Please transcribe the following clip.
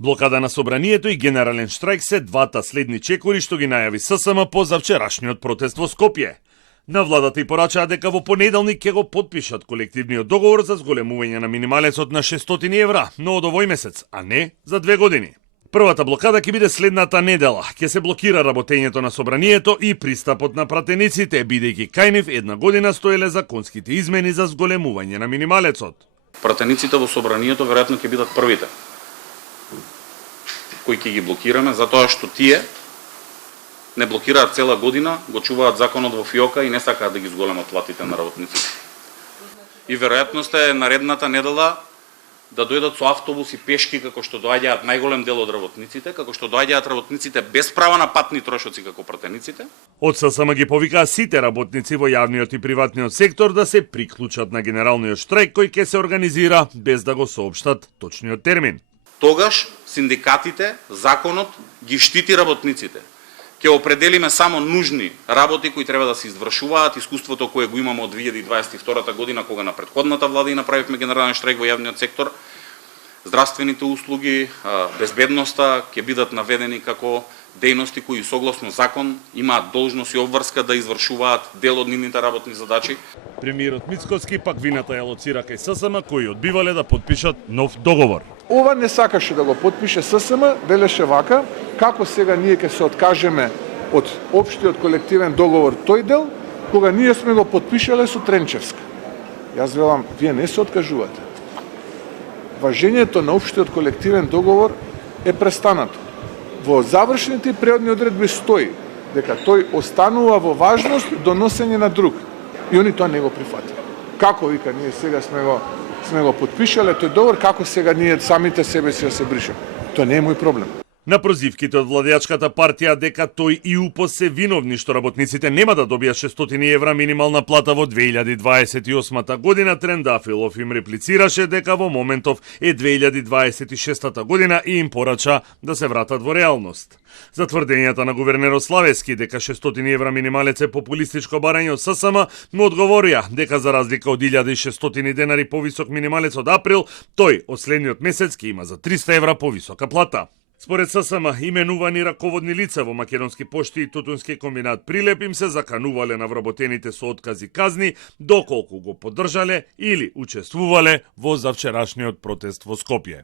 Блокада на собранието и генерален штрајк се двата следни чекори што ги најави ССМ по завчерашниот протест во Скопје. На владата и порачаа дека во понеделник ќе го потпишат колективниот договор за зголемување на минималецот на 600 евра, но од овој месец, а не за 2 години. Првата блокада ќе биде следната недела. Ќе се блокира работењето на собранието и пристапот на пратениците, бидејќи кај нив една година стоеле законските измени за зголемување на минималецот. Пратениците во собранието веројатно ќе бидат првите кои ќе ги блокираме, затоа што тие не блокираат цела година, го чуваат законот во фиока и не сакаат да ги зголемат платите на работниците. И веројатноста е наредната недела да дојдат со автобуси пешки како што доаѓаат најголем дел од работниците, како што доаѓаат работниците без права на патни трошоци како пратениците. Од ССМ ги повикаа сите работници во јавниот и приватниот сектор да се приклучат на генералниот штрајк кој ќе се организира без да го соопштат точниот термин. Тогаш синдикатите, законот ги штити работниците. Ќе определиме само нужни работи кои треба да се извршуваат, искуството кое го имаме од 2022 година кога на претходната влада и направивме генерален штрајк во јавниот сектор. Здравствените услуги, безбедноста ќе бидат наведени како дејности кои согласно закон имаат должност и обврска да извршуваат дел од нивните работни задачи. Премиерот Мицкоски пак вината ја лоцира кај ССМ кои одбивале да потпишат нов договор. Ова не сакаше да го потпише ССМ, велеше вака, како сега ние ќе се откажеме од општиот колективен договор тој дел, кога ние сме го потпишале со Тренчевска. Јас велам, вие не се откажувате. Важењето на општиот колективен договор е престанато. Во завршените и преодни одредби стои дека тој останува во важност до носење на друг. И они тоа не го прифатиле. Како вика, ние сега сме го потпишале тој договор, како сега ние самите себе си се бришеме. Тоа не е мој проблем. На прозивките од владеачката партија дека тој и УПО се виновни што работниците нема да добијат 600 евра минимална плата во 2028 година, Трендафилов им реплицираше дека во моментов е 2026 година и им порача да се вратат во реалност. За тврдењата на гувернерот Славески дека 600 евра минималец е популистичко барање од ССМ, му одговорија дека за разлика од 1600 денари повисок минималец од април, тој од следниот месец ќе има за 300 евра повисока плата. Според ССМ, именувани раководни лица во Македонски пошти и Тутунски комбинат Прилеп им се заканувале на вработените со откази казни доколку го поддржале или учествувале во завчерашниот протест во Скопје.